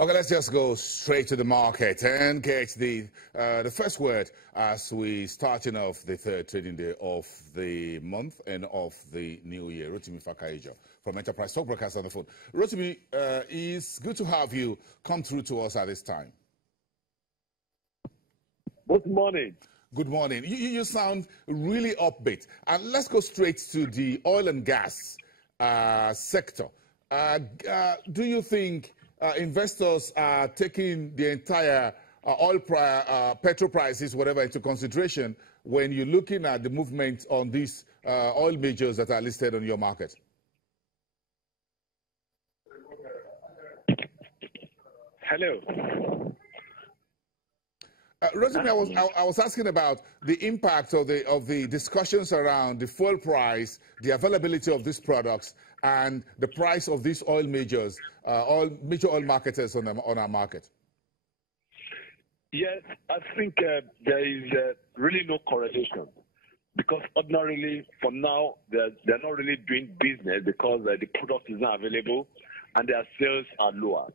Okay, let's just go straight to the market and get the first word as we starting off the third trading day of the month and of the new year. Rotimi Fakaijo from Enterprise Stockbrokers on the phone. Rotimi, it's good to have you come through to us at this time. Good morning. Good morning. You sound really upbeat. And let's go straight to the oil and gas sector. Do you think investors are taking the entire petrol prices, whatever, into consideration when you're looking at the movement on these oil majors that are listed on your market? Hello. Rotimi, I was asking about the impact of the discussions around the fuel price, the availability of these products, and the price of these oil majors, major oil marketers on our market. Yes, I think there is really no correlation because ordinarily, for now, they're not really doing business because the product is not available and their sales are lower.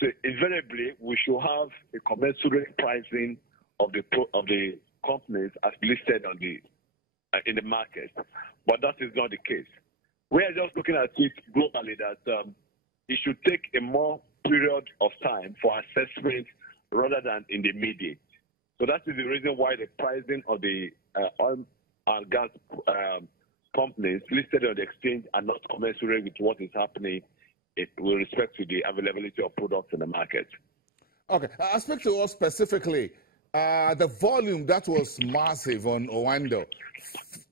So invariably, we should have a commensurate pricing of the companies as listed on in the market, but that is not the case. We are just looking at it globally that it should take a more period of time for assessment rather than in the immediate. So that is the reason why the pricing of the oil and gas companies listed on the exchange are not commensurate with what is happening with respect to the availability of products in the market. Okay, I speak to us specifically. The volume that was massive on Owando,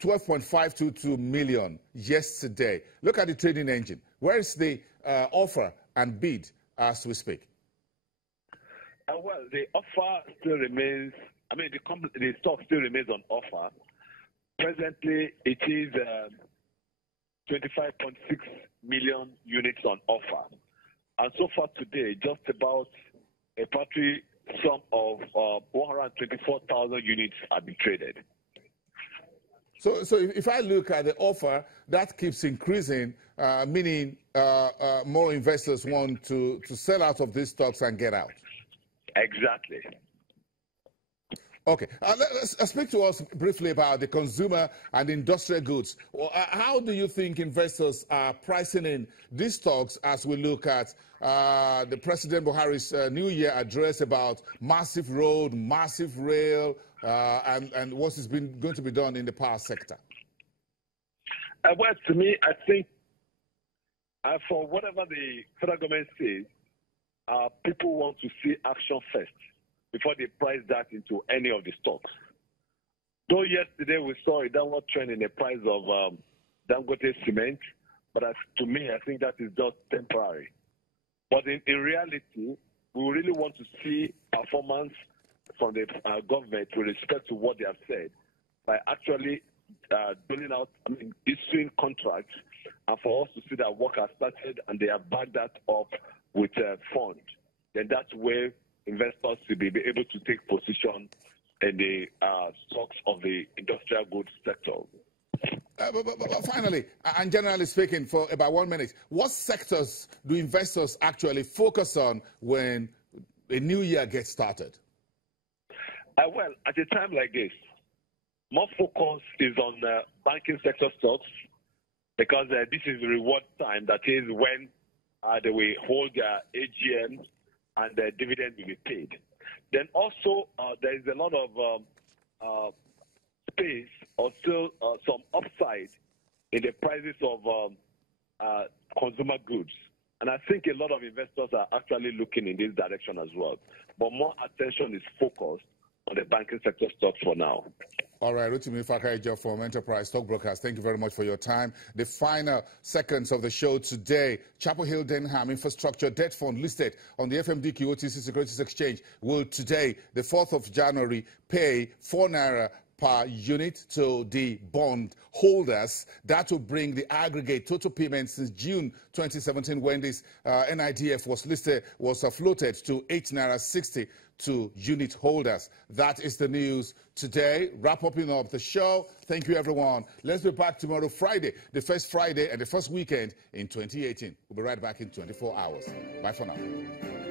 12.522 million yesterday. Look at the trading engine. Where is the offer and bid as we speak? Well, the offer still remains. I mean, the stock still remains on offer. Presently, it is 25.6 million units on offer. And so far today, just about a paltry sum of 124,000 units have been traded. So if I look at the offer, that keeps increasing, meaning more investors want to sell out of these stocks and get out. Exactly. Okay, let's speak to us briefly about the consumer and industrial goods. How do you think investors are pricing in these stocks as we look at the President Buhari's New Year address about massive road, massive rail, and what is going to be done in the power sector? Well, to me, I think for whatever the federal government says, people want to see action first before they price that into any of the stocks. Though yesterday we saw a downward trend in the price of Dangote cement, but to me, I think that is just temporary. But in reality, we really want to see performance from the government with respect to what they have said by actually doling out, issuing contracts, and for us to see that work has started and they have backed that up with a fund. Then that's where investors will be able to take position in the stocks of the industrial goods sector. But finally, and generally speaking, for about 1 minute, what sectors do investors actually focus on when a new year gets started? Well, at a time like this, more focus is on banking sector stocks because this is the reward time. That is when they will hold their AGM and the dividend will be paid. Then also there is a lot of space or still some upside in the prices of consumer goods. And I think a lot of investors are actually looking in this direction as well. But more attention is focused on the banking sector stocks for now. All right, Rotimi Fakaijo from Enterprise Stockbrokers, thank you very much for your time. The final seconds of the show today, Chapel Hill Denham Infrastructure Debt Fund listed on the FMDQ OTC Securities Exchange will today, the 4th of January, pay #4 per unit to the bond holders. That will bring the aggregate total payment since June 2017 when this NIDF was floated to ₦8.60 to unit holders. That is the news today. Wrapping up the show. Thank you, everyone. Let's be back tomorrow, Friday, the first Friday and the first weekend in 2018. We'll be right back in 24 hours. Bye for now.